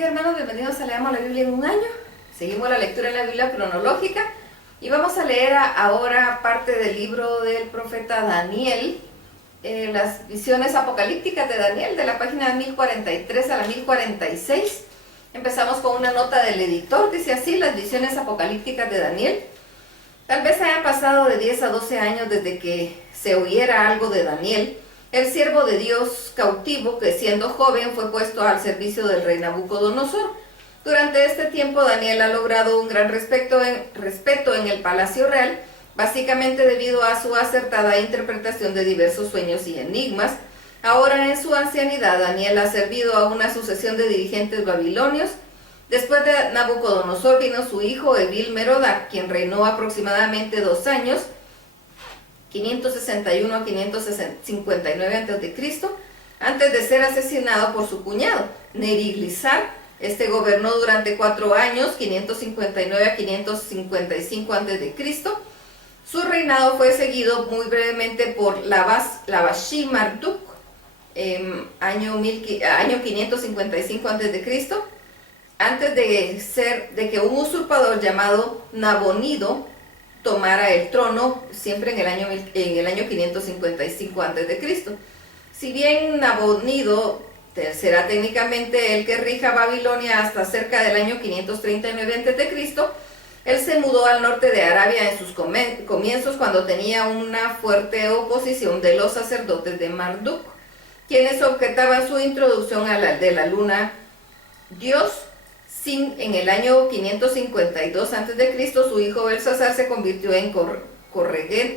bendiga, hermanos, bienvenidos a Leamos la Biblia en un año. Seguimos la lectura en la Biblia cronológica y vamos a leer ahora parte del libro del profeta Daniel, las visiones apocalípticas de Daniel, de la página 1043 a la 1046. Empezamos con una nota del editor, dice así: las visiones apocalípticas de Daniel. Tal vez hayan pasado de 10 a 12 años desde que se oyera algo de Daniel, el siervo de Dios cautivo, que siendo joven fue puesto al servicio del rey Nabucodonosor. Durante este tiempo Daniel ha logrado un gran respeto en el palacio real, básicamente debido a su acertada interpretación de diversos sueños y enigmas. Ahora en su ancianidad Daniel ha servido a una sucesión de dirigentes babilonios. Después de Nabucodonosor vino su hijo Evil-Merodach, quien reinó aproximadamente 2 años, 561 a 559 a.C., antes de ser asesinado por su cuñado, Neriglissar. Este gobernó durante 4 años, 559 a 555 a.C. Su reinado fue seguido muy brevemente por Labashi-Marduk, año 555 a.C., antes de que un usurpador llamado Nabonido tomara el trono, siempre en el año 555 a.C. Si bien Nabonido será técnicamente el que rija Babilonia hasta cerca del año 539 a.C., él se mudó al norte de Arabia en sus comienzos, cuando tenía una fuerte oposición de los sacerdotes de Marduk, quienes objetaban su introducción de la luna Dios. En el año 552 a.C., su hijo Belsasar se convirtió en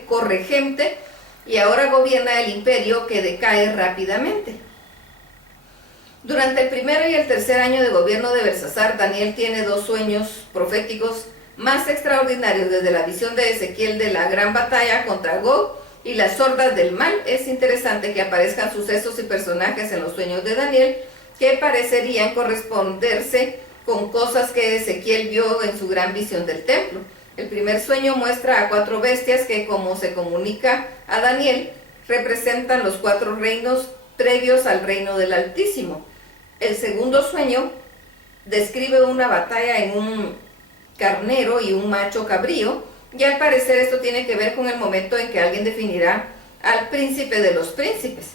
corregente y ahora gobierna el imperio, que decae rápidamente. Durante el primero y el tercer año de gobierno de Belsasar, Daniel tiene 2 sueños proféticos más extraordinarios desde la visión de Ezequiel de la gran batalla contra Gog y las hordas del mal. Es interesante que aparezcan sucesos y personajes en los sueños de Daniel que parecerían corresponderse con cosas que Ezequiel vio en su gran visión del templo. El primer sueño muestra a 4 bestias que, como se comunica a Daniel, representan los 4 reinos previos al reino del Altísimo. El segundo sueño describe una batalla en un carnero y un macho cabrío, y al parecer esto tiene que ver con el momento en que alguien definirá al príncipe de los príncipes.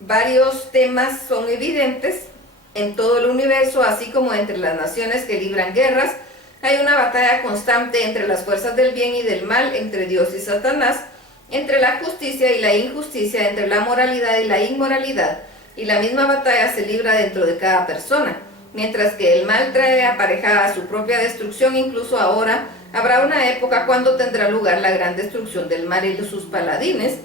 Varios temas son evidentes en todo el universo, así como entre las naciones que libran guerras. Hay una batalla constante entre las fuerzas del bien y del mal, entre Dios y Satanás, entre la justicia y la injusticia, entre la moralidad y la inmoralidad, y la misma batalla se libra dentro de cada persona. Mientras que el mal trae aparejada su propia destrucción, incluso ahora habrá una época cuando tendrá lugar la gran destrucción del mal y de sus paladines.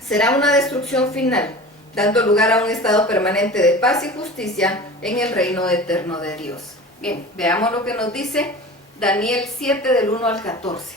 Será una destrucción final, dando lugar a un estado permanente de paz y justicia en el reino eterno de Dios. Bien, veamos lo que nos dice Daniel 7 del 1 al 14.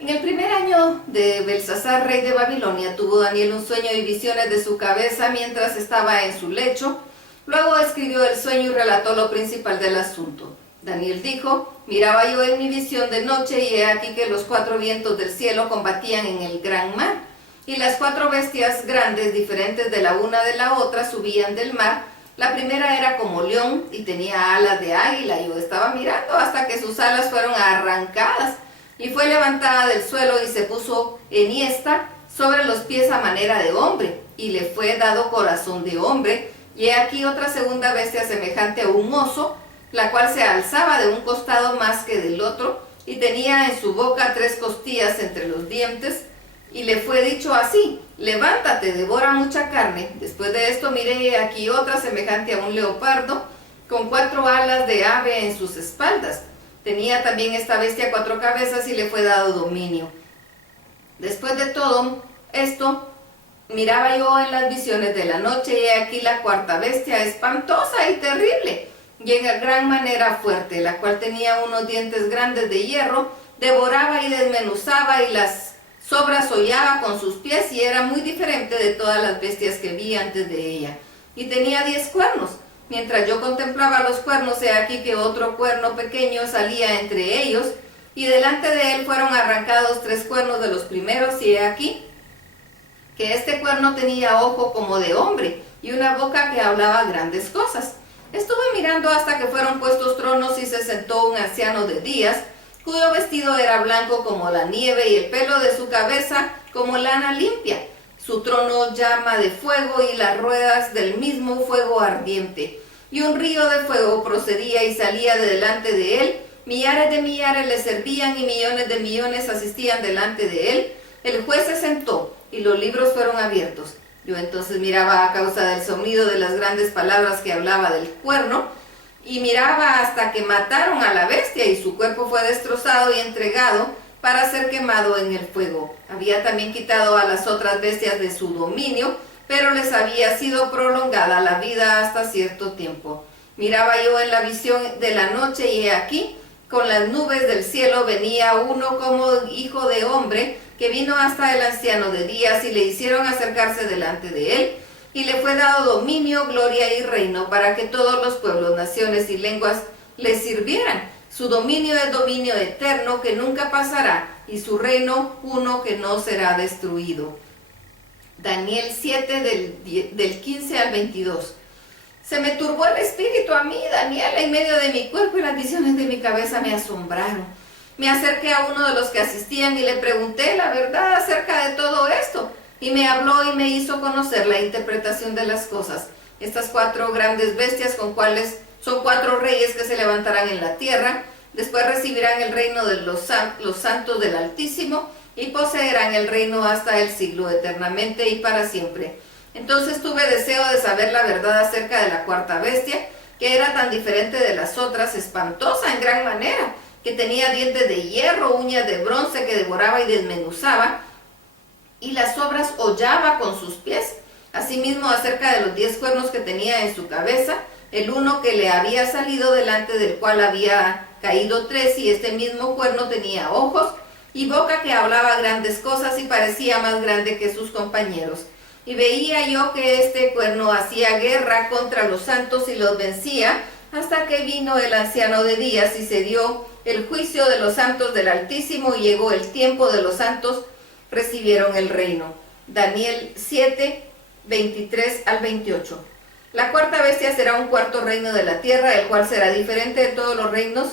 En el primer año de Belsasar, rey de Babilonia, tuvo Daniel un sueño y visiones de su cabeza mientras estaba en su lecho. Luego escribió el sueño y relató lo principal del asunto. Daniel dijo: miraba yo en mi visión de noche, y he aquí que los 4 vientos del cielo combatían en el gran mar. Y las 4 bestias grandes, diferentes de la una de la otra, subían del mar. La primera era como león y tenía alas de águila. Yo estaba mirando hasta que sus alas fueron arrancadas, y fue levantada del suelo y se puso enhiesta sobre los pies a manera de hombre, y le fue dado corazón de hombre. Y he aquí otra segunda bestia semejante a un oso, la cual se alzaba de un costado más que del otro, y tenía en su boca 3 costillas entre los dientes. Y le fue dicho así: levántate, devora mucha carne. Después de esto miré aquí otra semejante a un leopardo, con 4 alas de ave en sus espaldas. Tenía también esta bestia 4 cabezas, y le fue dado dominio. Después de todo esto, miraba yo en las visiones de la noche, y he aquí la 4ª bestia, espantosa y terrible, y en gran manera fuerte, la cual tenía unos dientes grandes de hierro, devoraba y desmenuzaba, y las sobras hollaba con sus pies, y era muy diferente de todas las bestias que vi antes de ella. Y tenía 10 cuernos. Mientras yo contemplaba los cuernos, he aquí que otro cuerno pequeño salía entre ellos, y delante de él fueron arrancados 3 cuernos de los primeros, y he aquí que este cuerno tenía ojo como de hombre, y una boca que hablaba grandes cosas. Estuve mirando hasta que fueron puestos tronos y se sentó un anciano de días, cuyo vestido era blanco como la nieve y el pelo de su cabeza como lana limpia. Su trono llama de fuego y las ruedas del mismo fuego ardiente. Y un río de fuego procedía y salía de delante de él. Millares de millares le servían y millones de millones asistían delante de él. El juez se sentó y los libros fueron abiertos. Yo entonces miraba a causa del sonido de las grandes palabras que hablaba del cuerno, y miraba hasta que mataron a la bestia y su cuerpo fue destrozado y entregado para ser quemado en el fuego. Había también quitado a las otras bestias de su dominio, pero les había sido prolongada la vida hasta cierto tiempo. Miraba yo en la visión de la noche y he aquí, con las nubes del cielo venía uno como hijo de hombre, que vino hasta el anciano de días y le hicieron acercarse delante de él, y le fue dado dominio, gloria y reino para que todos los pueblos, naciones y lenguas le sirvieran. Su dominio es dominio eterno que nunca pasará, y su reino uno que no será destruido. Daniel 7 del 15 al 22. Se me turbó el espíritu a mí, Daniel, en medio de mi cuerpo, y las visiones de mi cabeza me asombraron. Me acerqué a uno de los que asistían y le pregunté la verdad acerca de todo esto. Y me habló y me hizo conocer la interpretación de las cosas. Estas 4 grandes bestias son 4 reyes que se levantarán en la tierra. Después recibirán el reino de los santos del Altísimo y poseerán el reino hasta el siglo, eternamente y para siempre. Entonces tuve deseo de saber la verdad acerca de la 4ª bestia, que era tan diferente de las otras, espantosa en gran manera, que tenía dientes de hierro, uñas de bronce que devoraba y desmenuzaba, y las sobras hollaba con sus pies. Asimismo, acerca de los 10 cuernos que tenía en su cabeza, el uno que le había salido delante, del cual había caído 3, y este mismo cuerno tenía ojos y boca que hablaba grandes cosas y parecía más grande que sus compañeros. Y veía yo que este cuerno hacía guerra contra los santos y los vencía, hasta que vino el anciano de días y se dio el juicio de los santos del Altísimo, y llegó el tiempo de los santos recibieron el reino. Daniel 7, 23 al 28. La 4ª bestia será un 4º reino de la tierra, el cual será diferente de todos los reinos,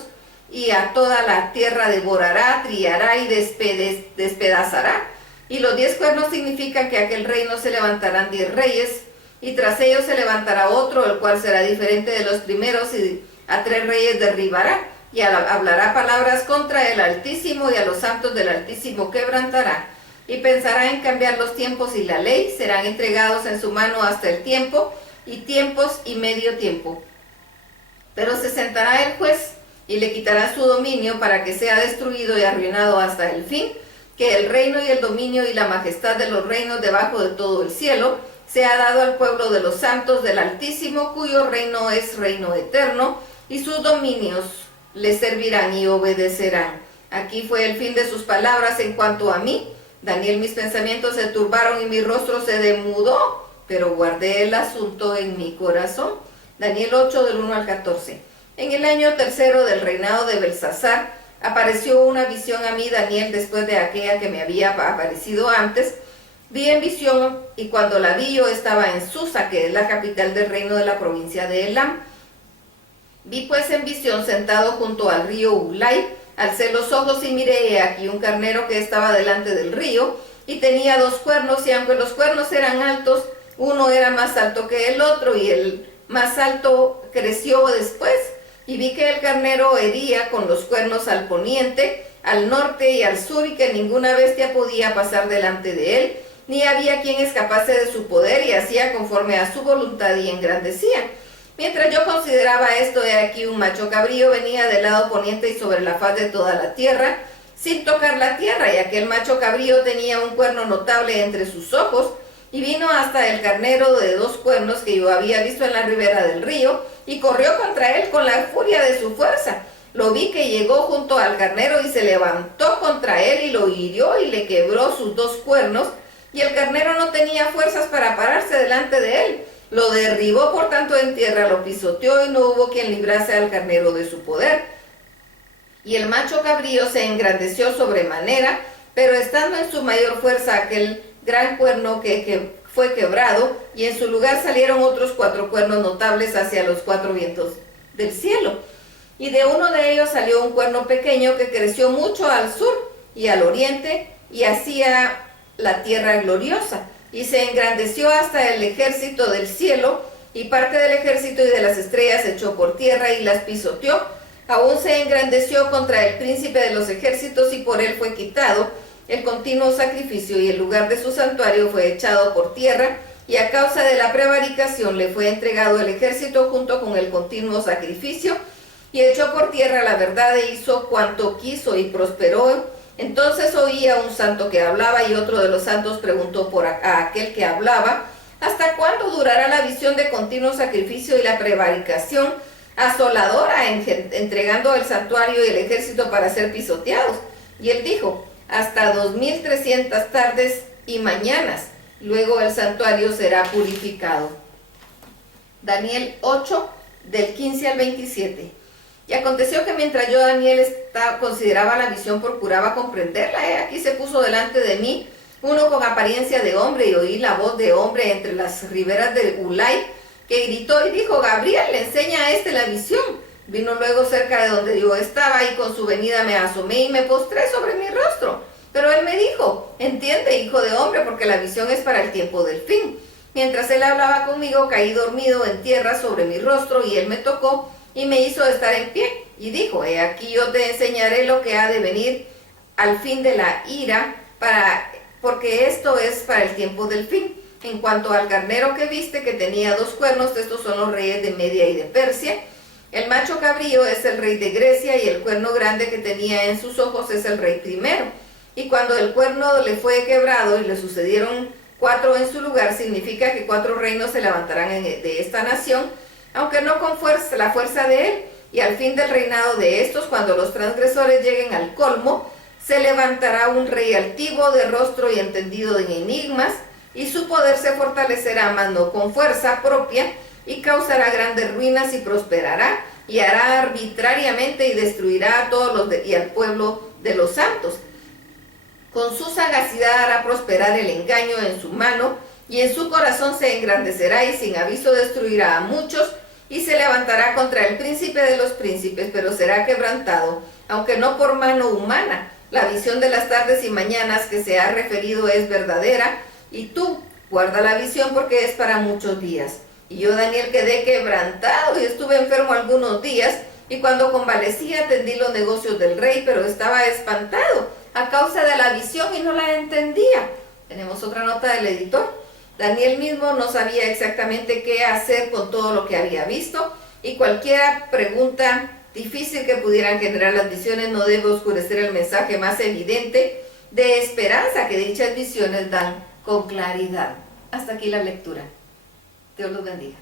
y a toda la tierra devorará, trillará y despedazará. Y los 10 cuernos significan que aquel reino se levantarán 10 reyes, y tras ellos se levantará otro, el cual será diferente de los primeros, y a 3 reyes derribará, y hablará palabras contra el Altísimo, y a los santos del Altísimo quebrantará. Y pensará en cambiar los tiempos y la ley, serán entregados en su mano hasta el tiempo, y tiempos y medio tiempo. Pero se sentará el juez, y le quitará su dominio para que sea destruido y arruinado hasta el fin, que el reino y el dominio y la majestad de los reinos debajo de todo el cielo sea dado al pueblo de los santos del Altísimo, cuyo reino es reino eterno, y sus dominios le servirán y obedecerán. Aquí fue el fin de sus palabras en cuanto a mí. Daniel, mis pensamientos se turbaron y mi rostro se demudó, pero guardé el asunto en mi corazón. Daniel 8 del 1 al 14. En el año 3 del reinado de Belsasar, apareció una visión a mí, Daniel, después de aquella que me había aparecido antes. Vi en visión, y cuando la vi yo estaba en Susa, que es la capital del reino de la provincia de Elam. Vi pues en visión, sentado junto al río Ulai, alcé los ojos y miré, y aquí un carnero que estaba delante del río, y tenía 2 cuernos, y aunque los cuernos eran altos, uno era más alto que el otro, y el más alto creció después. Y vi que el carnero hería con los cuernos al poniente, al norte y al sur, y que ninguna bestia podía pasar delante de él, ni había quien escapase de su poder, y hacía conforme a su voluntad y engrandecía. Mientras yo consideraba esto, he aquí un macho cabrío venía del lado poniente y sobre la faz de toda la tierra, sin tocar la tierra, y aquel macho cabrío tenía un cuerno notable entre sus ojos, y vino hasta el carnero de 2 cuernos que yo había visto en la ribera del río, y corrió contra él con la furia de su fuerza. Lo vi que llegó junto al carnero y se levantó contra él y lo hirió y le quebró sus 2 cuernos, y el carnero no tenía fuerzas para pararse delante de él. Lo derribó por tanto en tierra, lo pisoteó, y no hubo quien librase al carnero de su poder. Y el macho cabrío se engrandeció sobremanera, pero estando en su mayor fuerza aquel gran cuerno que fue quebrado, y en su lugar salieron otros 4 cuernos notables hacia los 4 vientos del cielo. Y de uno de ellos salió un cuerno pequeño que creció mucho al sur y al oriente, y hacía la tierra gloriosa, y se engrandeció hasta el ejército del cielo, y parte del ejército y de las estrellas echó por tierra y las pisoteó. Aún se engrandeció contra el príncipe de los ejércitos, y por él fue quitado el continuo sacrificio, y el lugar de su santuario fue echado por tierra, y a causa de la prevaricación le fue entregado el ejército junto con el continuo sacrificio, y echó por tierra la verdad e hizo cuanto quiso y prosperó. Entonces oía un santo que hablaba, y otro de los santos preguntó a aquel que hablaba: ¿hasta cuándo durará la visión de continuo sacrificio y la prevaricación asoladora, entregando el santuario y el ejército para ser pisoteados? Y él dijo: hasta 2300 tardes y mañanas, luego el santuario será purificado. Daniel 8, del 15 al 27. Y aconteció que mientras yo, Daniel, consideraba la visión, procuraba comprenderla, aquí se puso delante de mí uno con apariencia de hombre, y oí la voz de hombre entre las riberas de Ulai, que gritó y dijo: Gabriel, le enseña a este la visión. Vino luego cerca de donde yo estaba, y con su venida me asomé y me postré sobre mi rostro. Pero él me dijo: entiende, hijo de hombre, porque la visión es para el tiempo del fin. Mientras él hablaba conmigo, caí dormido en tierra sobre mi rostro, y él me tocó y me hizo estar en pie, y dijo: he aquí yo te enseñaré lo que ha de venir al fin de la ira, porque esto es para el tiempo del fin. En cuanto al carnero que viste, que tenía 2 cuernos, estos son los reyes de Media y de Persia. El macho cabrío es el rey de Grecia, y el cuerno grande que tenía en sus ojos es el rey primero. Y cuando el cuerno le fue quebrado y le sucedieron 4 en su lugar, significa que 4 reinos se levantarán de esta nación, aunque no con la fuerza de él. Y al fin del reinado de estos, cuando los transgresores lleguen al colmo, se levantará un rey altivo, de rostro y entendido en enigmas, y su poder se fortalecerá, mas no con fuerza propia, y causará grandes ruinas y prosperará, y hará arbitrariamente y destruirá a todos y al pueblo de los santos. Con su sagacidad hará prosperar el engaño en su mano, y en su corazón se engrandecerá, y sin aviso destruirá a muchos, y se levantará contra el príncipe de los príncipes, pero será quebrantado, aunque no por mano humana. La visión de las tardes y mañanas que se ha referido es verdadera, y tú guarda la visión, porque es para muchos días. Y yo, Daniel, quedé quebrantado y estuve enfermo algunos días, y cuando convalecí atendí los negocios del rey, pero estaba espantado a causa de la visión y no la entendía. Tenemos otra nota del editor. Daniel mismo no sabía exactamente qué hacer con todo lo que había visto, y cualquier pregunta difícil que pudieran generar las visiones no debe oscurecer el mensaje más evidente de esperanza que dichas visiones dan con claridad. Hasta aquí la lectura. Dios los bendiga.